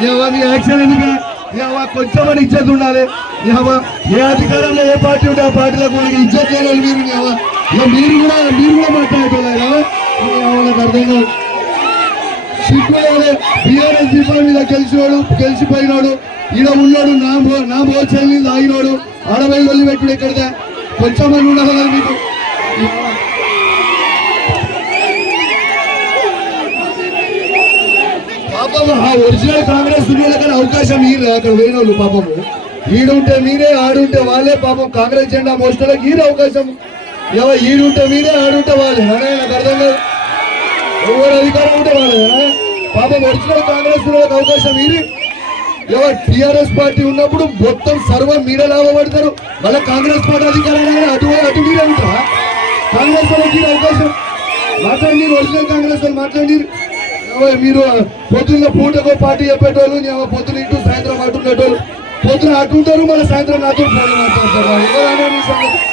నీ యాక్షన్ ఎందుకు కొంచెమని ఇజ్జత్ ఉండాలి. ఏ అధికారంలో ఏ పార్టీ ఉంటే ఆ పార్టీలకు ఇజ్జత్ లేని మీరు కూడా మాట్లాడేటోళ్ళు నాకు అర్థం కాదు. సిగ్గులే బీఆర్ఎస్ దీపాల మీద గెలిచిపోయినాడు, ఈడ ఉన్నాడు, నా భోజనం తాగినోడు, ఆడవై వల్లి పెట్టుడు ఎక్కడితే కొంచెమని ఉండాలి కదా మీకు. పాపము ఆ ఒరిజినల్ కాంగ్రెస్ కానీ అవకాశం ఈరు అక్కడ పోయినోళ్ళు పాపము. ఈడుంటే మీరే, ఆడుంటే వాళ్ళే. పాపం కాంగ్రెస్ జెండా మోస్టర్లకు ఈరు అవకాశం. ఈడుంటే మీరే, ఆడుంటే వాళ్ళే. నాకు అర్థం కాదు. ఎవరు అధికారం ఉంటే వాళ్ళే. పాపం ఒరిజినల్ కాంగ్రెస్ అవకాశం ఈరి. టీఆర్ఎస్ పార్టీ ఉన్నప్పుడు మొత్తం సర్వం మీరే లాభపడతారు. మళ్ళీ కాంగ్రెస్ పార్టీ అధికారం అటు మీరే ఉంటారా? కాంగ్రెస్ వాళ్ళకి అవకాశం మాట్లాడి, ఒరిజినల్ కాంగ్రెస్ వాళ్ళు మాట్లాడి. మీరు పొద్దున్న పూటకో పార్టీ చెప్పేటోళ్ళు, పొద్దున ఇటు సాయంత్రం అటు ఉండేటోళ్ళు. పొద్దున అటు ఉంటారు, మళ్ళీ సాయంత్రం నాతో ఫోన్ మాట్లాడతారు.